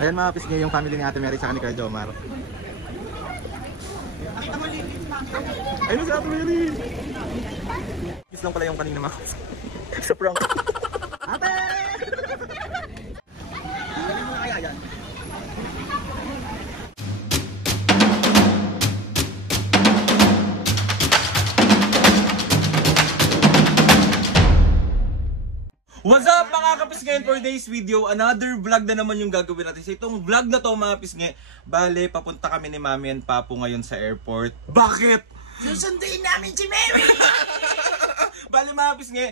Ayan mga pisngi, yung family ni Ate Mary sa ni Kuya Jomar. Ayun si Ate Mary! Kiss lang pala yung kanina mga sa prank. Ate! Galing mo na kaya yan? What's up mga kapisngi? For today's video, another vlog na naman yung gagawin natin. So itong vlog na to mga kapisngi, bale papunta kami ni Mami and Papu ngayon sa airport. Bakit? Susunduin namin si Mary! Bale mga kapisngi,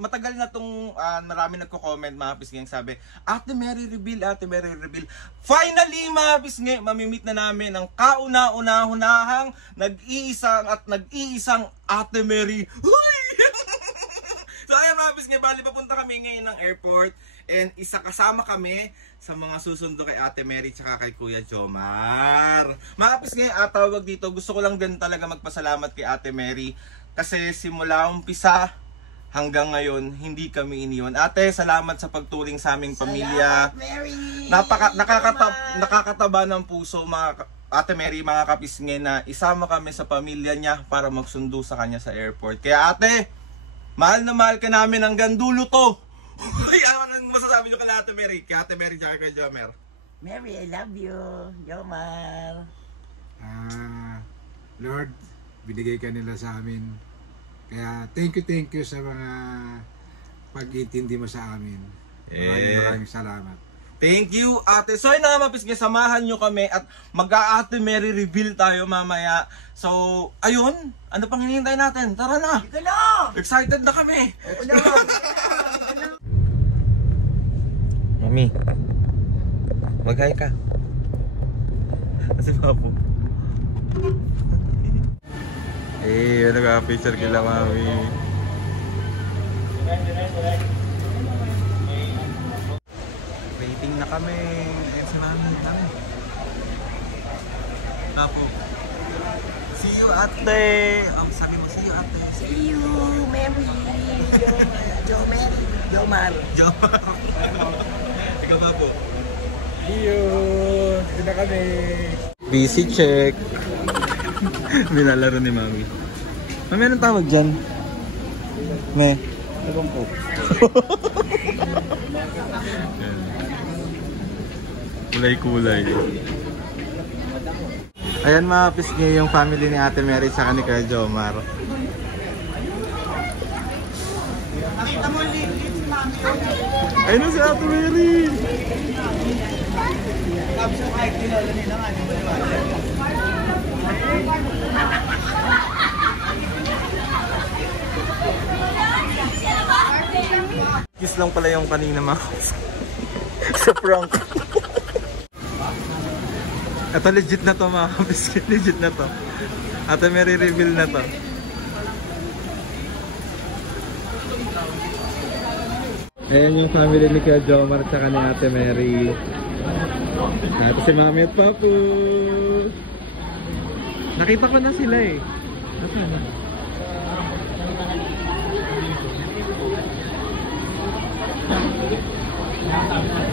matagal na tong marami nagko-comment mga kapisngi yung sabi, Ate Mary reveal, Ate Mary reveal. Finally mga kapisngi, mamimit na namin ang kauna-unahunahang nag-iisang Ate Mary. So ayan mga pisngi, bali papunta kami ngayon ng airport and isa kasama kami sa mga susundo kay Ate Mary tsaka kay Kuya Jomar. Mga pisngi, tawag dito, gusto ko lang din talaga magpasalamat kay Ate Mary kasi simula umpisa hanggang ngayon hindi kami iniwan. Ate, salamat sa pagturing sa aming pamilya. Nakakataba ng puso mga Ate Mary, mga kapisngi, na isama kami sa pamilya niya para magsundo sa kanya sa airport. Kaya ate, mahal na mahal ka namin hanggang dulo to. Ay, ano masasabi nyo kay Ate Mary? Kay Ate Mary tsaka kay Jomar. Mary, I love you. Jomar. Lord, binigay ka nila sa amin. Kaya thank you sa mga pag-intindi mo sa amin. Maraming salamat. Thank you, ate. So yun na nga mga pisngi, samahan nyo kami at mag-Ate Mary reveal tayo mamaya. So, ayun. Ano pang hinihintay natin? Tara na! Ito na! Excited na kami! Ito na! Mami, mag-hi ka. Kasi Papu. Eh, nag-picture kila Mami. Waiting na kami. Ayan si Mami. Papu. See you ate! Sabi mo, see you ate. See you, Mary. Jomar. Jomar. Ikaw ba po? See you! Dito na kami! Busy check. Binalaro ni Mami. Mami, anong tawag dyan? Me? Ewan po. Kulay-kulay. Ayan mga pisngi, yung family ni Ate Mary sa ni Kuya Jomar. Ayun na si Ate Mary! Kiss lang pala yung kanina mga sa prank. Ito legit na to mga kapiskin, legit na to. Ate Mary reveal na to. Ayan yung family ni Kuya Jomar at ni Ate Mary. Ito si Mami at Papu. Nakita ko na sila eh. Nasaan na?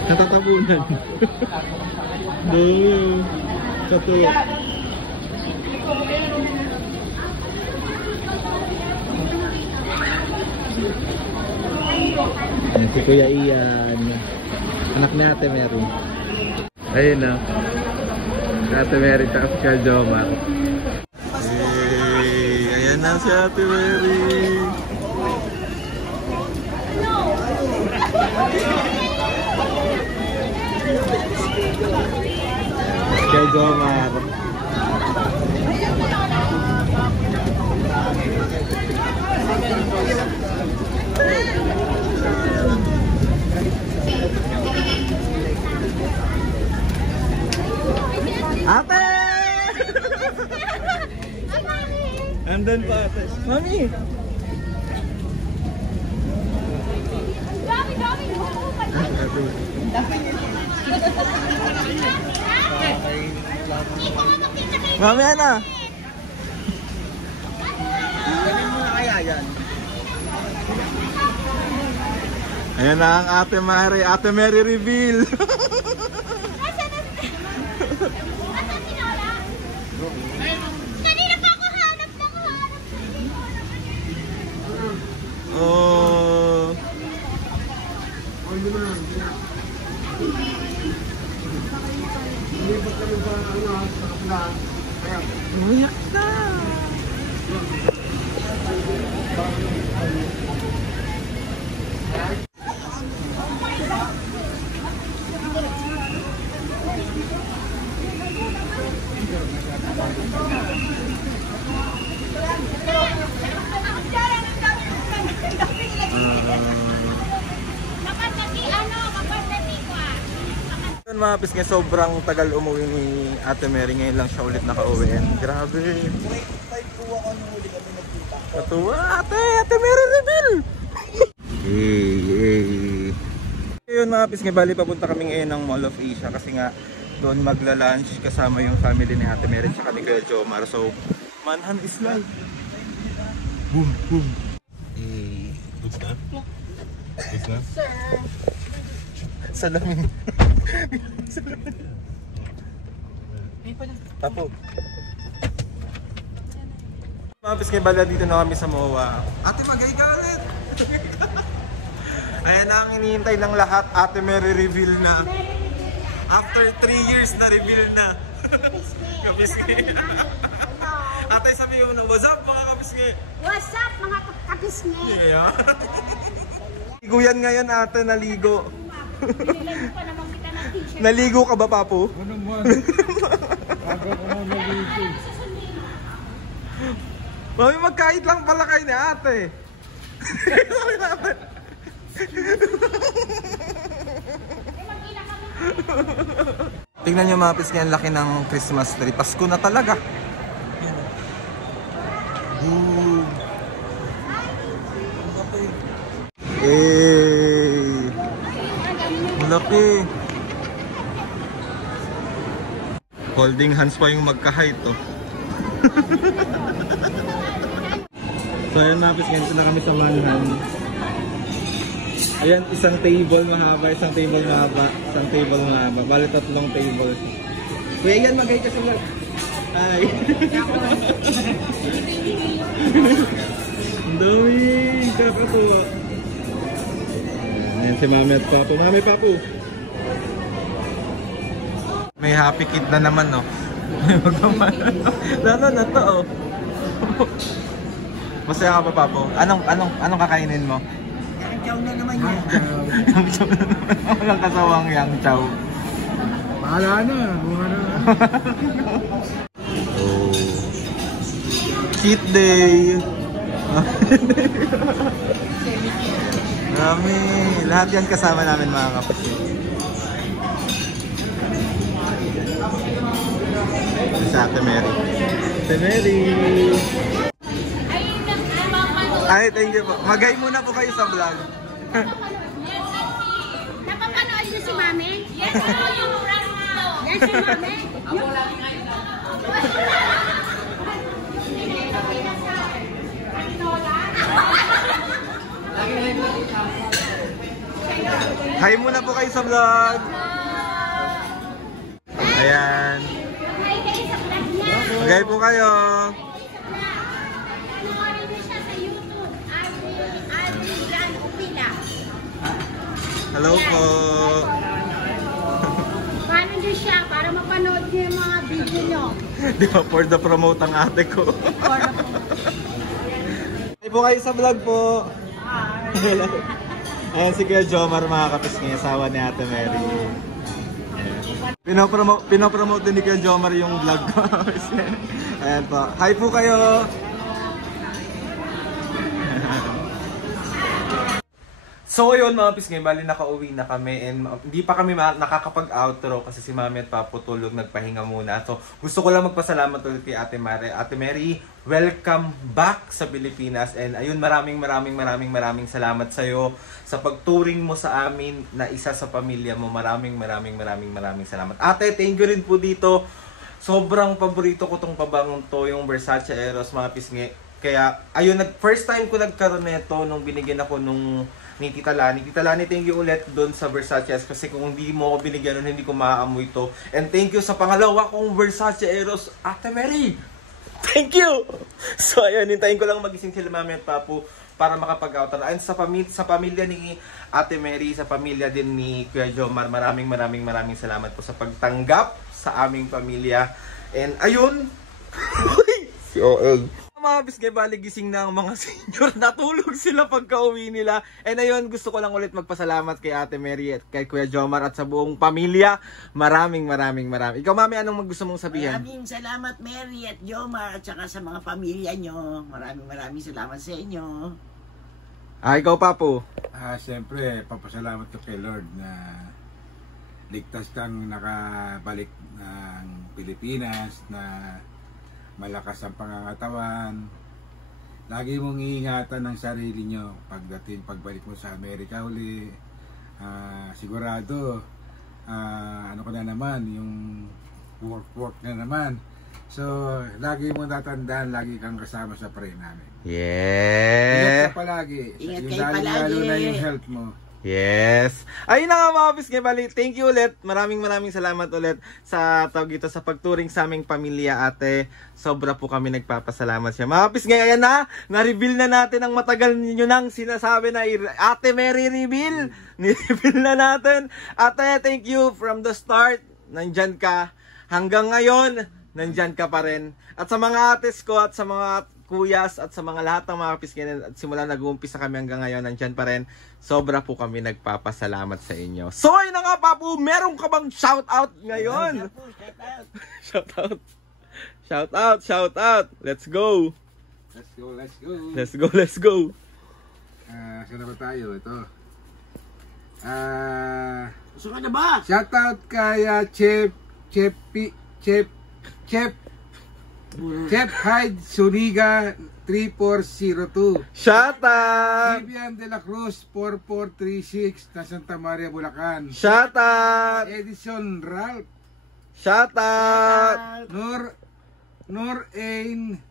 Natatabunan. Doon. Katuwa. Ayan si Kuya Ian. Anak ni Ate Mary. Ayun na. Ate Mary tsaka si Kuya Jomar. Hey, ayan na si Ate Mary. Kuya Jomar. Ate! Nandun pa ate. Mami! Mami, ano? Galing mo na kaya yan? Ayan na ang Ate Mary reveal. Umiyak na. Yun mga pisngi, sobrang tagal umuwi ni Ate Mary. Ngayon lang siya ulit nakauwi. And grabe. Katuwa Ate Mary reveal! Hey. Yun mga pisngi, bali papunta kami ngayon ng Mall of Asia kasi nga doon magla-lunch kasama yung family ni Ate Mary tsaka ni Kuya Jomar. So, manhunt is live. Boom, boom. Hey. Goods na? Goods na? Sir. Salamin. Tapo. Mga pisngi, bala dito na kami sa MOA. Ate Magay galit! Ayan na ang hinihintay ng lahat. Ate Mary reveal na. After 3 years na reveal na. Kapisngi. Ate sabi mo na, what's up mga kapisngi? What's up mga kapisngi? Yeah. Ligo yan ngayon ate, naligo. Nililig pa naman kita ng t-shirt. Naligo ka ba, Papo? Ano naman? Ako ko na nalito. Mami, magkait lang pala kayo ni ate. Tingnan nyo mga pisngi, ang laki ng Christmas tree. Pasko na talaga. Boom. Hey. Ang laki. Holding hands pa yung magka-height oh. So ayan mga pisngi, dito na kami sa manhunt. Ayan, isang table mahaba, isang table mahaba, isang table mahaba. Bali 3 tables. Kuya yan, magay ka sa vlog. Hi! Ang dami! Kakatuwa! Ayan si Mami at Papo. Mami, Papo! May happy kid na naman, no? Lalo na to, oh. Masaya ka pa, Papo? Anong kakainin mo? Yang chow na naman yan. Yang chow na naman. Walang kasawang yang chow. Bahala na. Oh. Cheat day. Marami. Lahat yan kasama namin mga kapatid. Sa Ate Mary. Ate Mary. Ay, thank you po. Magay muna po kayo sa vlog. Napapanood niyo si Mami? Yes, yung run mo. Yes, si Mami? Hi muna po kayo sa vlog. Ayan. Hi guys, sa vlog niya. Magay po kayo. Panoorin niyo siya sa YouTube. Army Grand Upila. Hello po. Paano niyo siya para mapanood niyo yung mga video niyo? Di ba for the promote ang ate ko. Hi po kayo sa vlog po. Ayan si Kuya Jomar mga kapisngi, asawa ni Ate Mary. Pinopromote din ni Kuya Jomar yung vlog ko. Ayan po. Hi po kayo. So ayun mga pisngi, bali nakauwi na kami and hindi pa kami nakakapag-outro kasi si Mami at Papo tulog, nagpahinga muna. So gusto ko lang magpasalamat ulit kay Ate Mary. Ate Mary, welcome back sa Pilipinas and ayun, maraming salamat sa iyo sa pagturing mo sa amin na isa sa pamilya mo. Maraming salamat. Ate, thank you rin po dito. Sobrang paborito ko tong pabangong to, yung Versace Eros mga pisngi. Kaya ayun, first time ko nagkaroon nito nung binigyan ako nung ni Tita Lani. Tita Lani, thank you ulit doon sa Versace kasi kung hindi mo ako binigyan nun, hindi ko maaamoy ito. And thank you sa pangalawa kong Versace Eros, Ate Mary. Thank you! So ayun, hintayin ko lang magising sila Mami at Papo para makapag-outer. And sa pamilya ni Ate Mary, sa pamilya din ni Kuya Jomar, maraming salamat po sa pagtanggap sa aming pamilya. And ayun, si OL. Mga bisgay, bali gising na ang mga senior. Natulog sila pagka-uwi nila. And ayun, gusto ko lang ulit magpasalamat kay Ate Mary at kay Kuya Jomar at sa buong pamilya. Maraming. Ikaw, Mami, anong gusto mong sabihin? Maraming salamat Mary at Jomar at saka sa mga pamilya nyo. Maraming salamat sa inyo. Ikaw, Papo. Siyempre, papasalamat ko kay Lord na ligtas kang nakabalik ng Pilipinas, na malakas ang pangangatawan. Lagi mong iingatan ng sarili nyo pagbalik mo sa Amerika uli. Sigurado, ano ko na naman, yung work na naman. So, lagi mong tatandaan, lagi kang kasama sa prayer namin. Yeah. Ingat ka palagi. Ingat Yung kayo palagi. lalo na yung health mo. Yes. Ayun na nga mga bisgay, bali. Thank you ulit. Maraming salamat ulit sa sa pagturing sa aming pamilya, ate. Sobra po kami nagpapasalamat siya. Mga bisgay, ayan na. Na-reveal na natin ang matagal ninyo nang sinasabi na Ate Mary reveal. Ni-reveal na natin. Ate, thank you from the start. Nandyan ka. Hanggang ngayon, nandyan ka pa rin. At sa mga ates ko at sa mga kuyas at sa mga lahat ng mga kapiskin at simula nag-uumpisa kami hanggang ngayon, nandyan pa rin. Sobra po kami nagpapasalamat sa inyo. So ayun na nga, Papu, meron ka bang shoutout ngayon? Shoutout. Let's go. Let's go. Saan na ba tayo? Ito. Gusto ka na ba? Shoutout kay Chef Hyde Suniga 3402. Shoutout. Vivian de la Cruz 4436 na Santa Maria, Bulacan. Shoutout. Edison Ralph. Shoutout. Nur Ain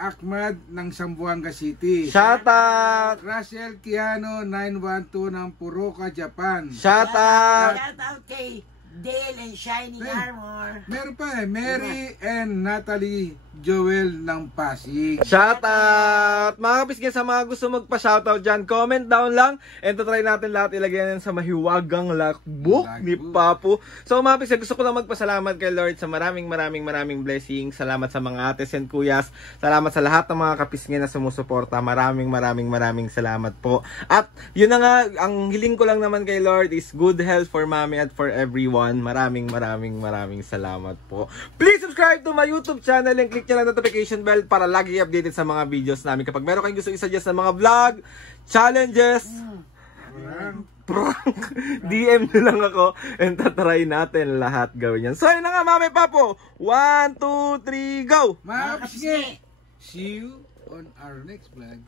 Ahmad ng Zamboanga City. Shoutout. Russell Kiano 912 ng Puroka, Japan. Shoutout. Shout out kay Dale and Shining Armor. Meron pa Mary and Natalie Joel ng Pasig. Shoutout! Mga kapisgay, sa mga gusto magpa-shoutout dyan, comment down lang and try natin lahat ilagay yan sa mahiwagang lakbo ni Papu. So mga kapisgay, gusto ko lang magpasalamat kay Lord sa maraming blessings. Salamat sa mga ates and kuyas. Salamat sa lahat ng mga kapisgay na sumusuporta. Maraming salamat po. At yun na nga, ang hiling ko lang naman kay Lord is good health for Mami at for everyone. Maraming salamat po. Please subscribe to my YouTube channel and click nyo lang notification bell para lagi updated sa mga videos namin. Kapag meron kayong gusto i-suggest na mga vlog, challenges, prank, DM nyo lang ako and tatry natin lahat gawin yan. So yun na nga, Mami Papo. 1, 2, 3, go! Mga kapisgay, see you on our next vlog.